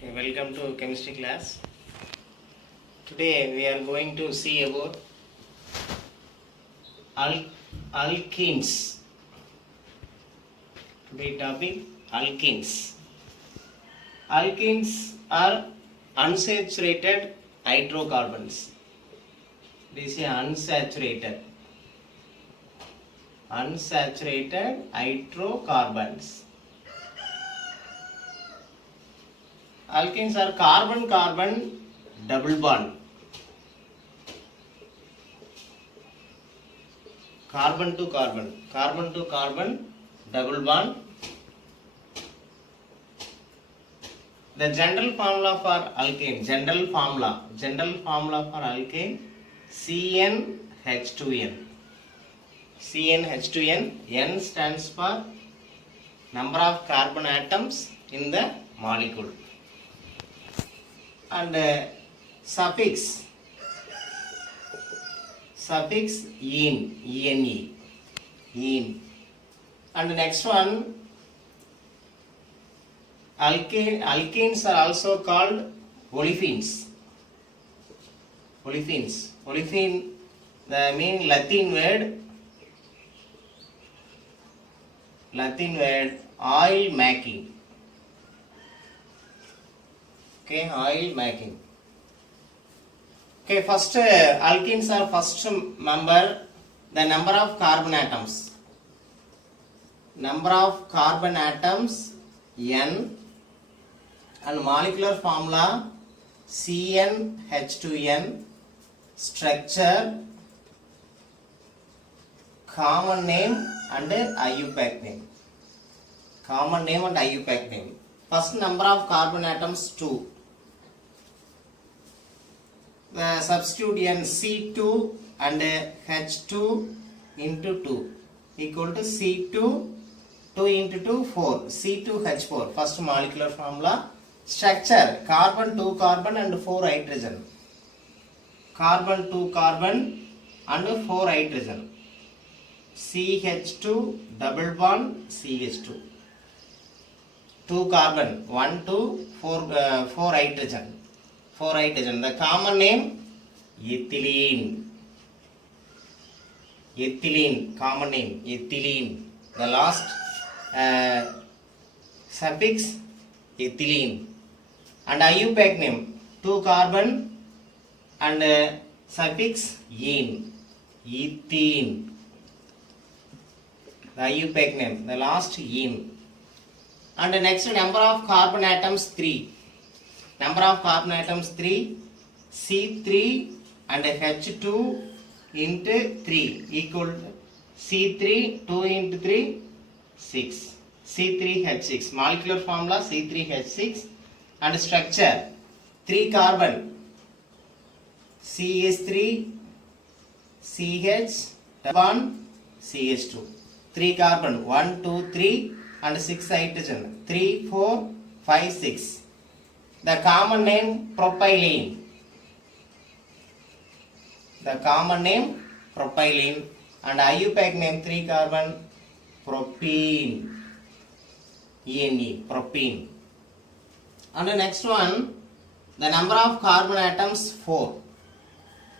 Okay, welcome to chemistry class. Today we are going to see about alkenes. Today topic alkenes. Alkenes are unsaturated hydrocarbons. This is unsaturated hydrocarbons. Alkenes are carbon-carbon double bond. Carbon to carbon double bond. The general formula for alkane, general formula for alkane, CnH2n. CnH2n, N stands for number of carbon atoms in the molecule. And suffix ene. And the next one, alkenes are also called olefins. Olefin, the mean Latin word oil making. Okay, oil making. Okay, first alkenes are first member, the number of carbon atoms. Number of carbon atoms N, and molecular formula CnH2n, structure, common name and IUPAC name. First number of carbon atoms 2. The substitute N, C2 and H2 into 2 equal to C2, 2 into 2, 4, C2H4. First molecular formula. Structure, carbon 2 carbon and 4 hydrogen. Carbon 2 carbon and 4 hydrogen. CH2 double bond CH2. 2 carbon, 1, 2, 4 hydrogen. 4 hydrogen. The common name ethylene. Common name ethylene. The last suffix ethylene. And IUPAC name 2 carbon and suffix ene. Ethene. The IUPAC name. The last ene. And the next number of carbon atoms 3. Number of carbon atoms 3, C3 and H2 into 3 equal to C3, 2 into 3, 6. C3H6. Molecular formula C3H6 and structure 3 carbon CH3, CH, bond CH2. 3 carbon 1, 2, 3 and 6 hydrogen 3, 4, 5, 6. The common name propylene. And IUPAC name 3 carbon propene. ENE, propene. And the next one, the number of carbon atoms 4.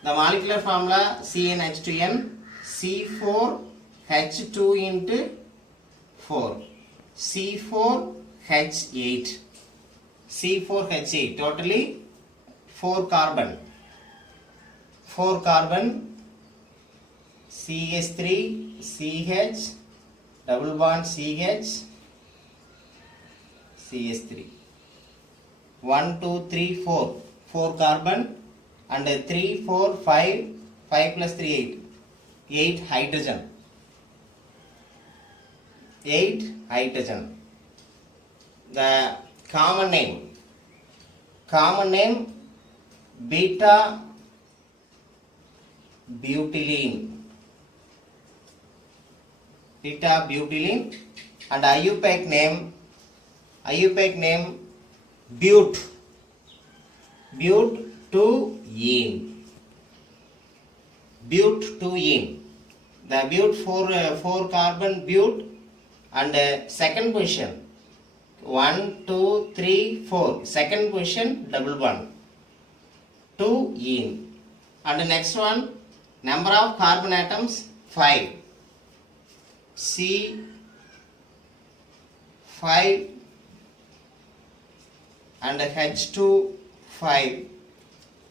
The molecular formula CnH2n, C4H2 into 4, C4H8. C4H8, totally 4 carbon, CH3, CH, double bond CH, CH3. 1, 2, 3, 4, 4 carbon and 3, 4, 5, 5 plus 3, 8 hydrogen. 8 hydrogen. The common name beta butylene and IUPAC name butene. The but 4 carbon but and second position 1 2 3 4, second position double bond, 2 ene. And the next one, number of carbon atoms 5, C 5 and H2 5,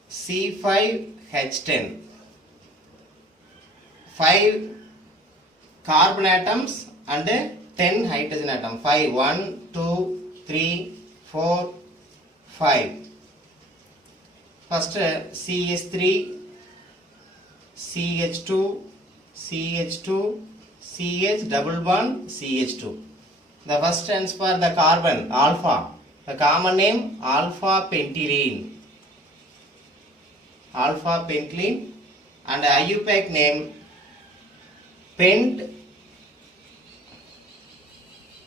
C5 H10, 5 carbon atoms and 10 hydrogen atom. 5 1 2 3 4 5. First CH3, CH2, CH2, CH double bond, CH2. The first stands for the carbon alpha. The common name alpha pentylene. Alpha pentylene. And the IUPAC name pent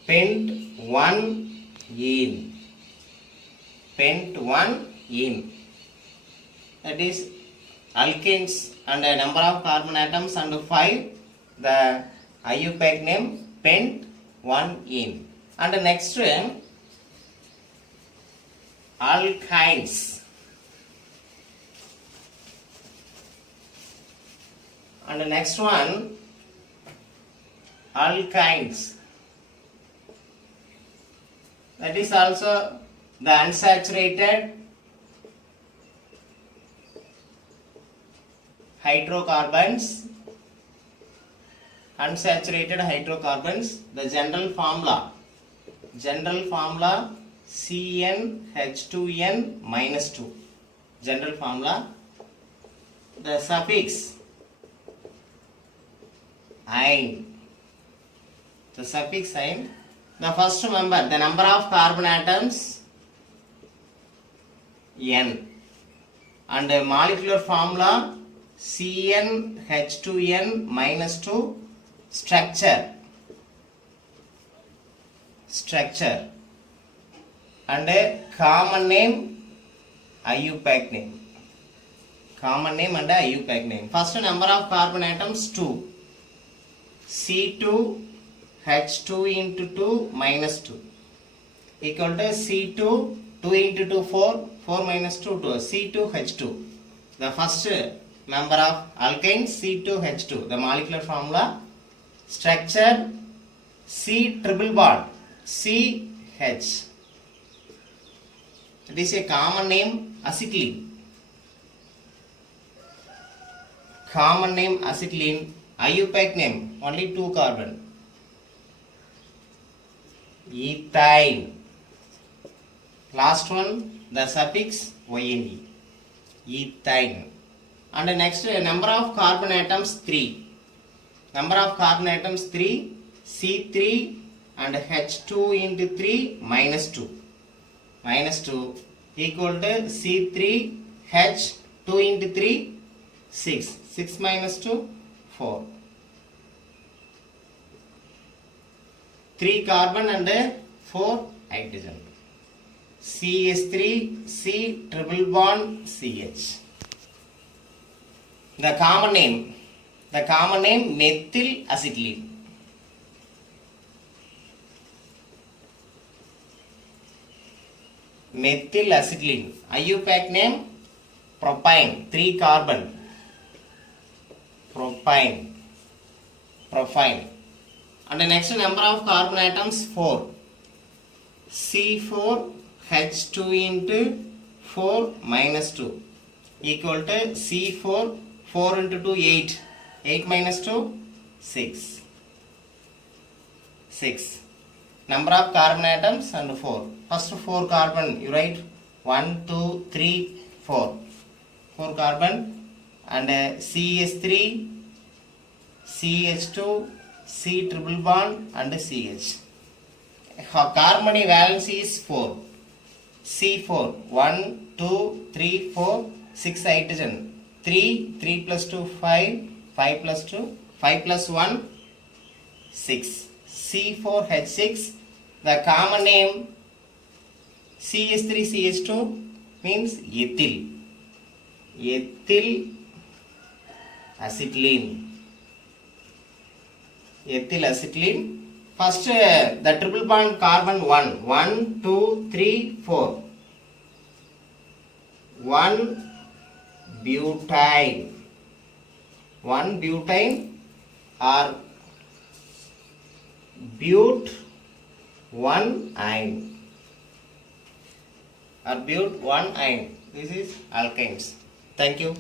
1 ene. Pent 1 ene. That is alkanes and a number of carbon atoms and 5. The IUPAC name pent 1 ene. And the next one, alkynes. And the next one, alkynes. That is also the unsaturated hydrocarbons. Unsaturated hydrocarbons. The general formula CnH2n minus 2. General formula. The suffix "-ine". The suffix "-ine". The first member, the number of carbon atoms n, and the molecular formula CnH2n minus 2. Structure and a common name IUPAC name. Common name and IUPAC name. First number of carbon atoms 2. C2 H2 into 2 minus 2 equal to C2 2 into 2 4, 4 minus 2 2, C2 H2. The first member of alkanes C2H2. The molecular formula. Structure C triple bond CH. It is a common name acetylene. Common name acetylene. IUPAC name only 2 carbon. Ethyne. Last one, the suffix YNE. Ethyne. And the next number of carbon atoms 3. Number of carbon atoms 3. C3 and H2 into 3 minus 2. Minus 2 equal to C3 H2 into 3 6. 6 minus 2 4. 3 carbon and 4 hydrogen. CH3 C triple bond CH. The common name methyl acetylene. Methyl acetylene. IUPAC name propyne. 3 carbon. Propyne. And the next number of carbon atoms 4. C4 H2 into 4 minus 2 equal to C4 4 into 2 8. 8 minus 2 6. Number of carbon atoms and 4. First 4 carbon you write 1 2 3 4. 4 carbon and CH3 CH2 C triple bond and CH. Carbon valency is 4. C4 1 2 3 4 6 hydrogen. 3 plus 2 5, 5 plus 2 5 plus 1 6. C4H6. The common name CH3CH2 means ethyl acetylene. First, the triple bond carbon 1. 1, 2, 3, 4. 1 butane. 1 butane or but 1 ine. Or but 1 ine. This is alkynes. Thank you.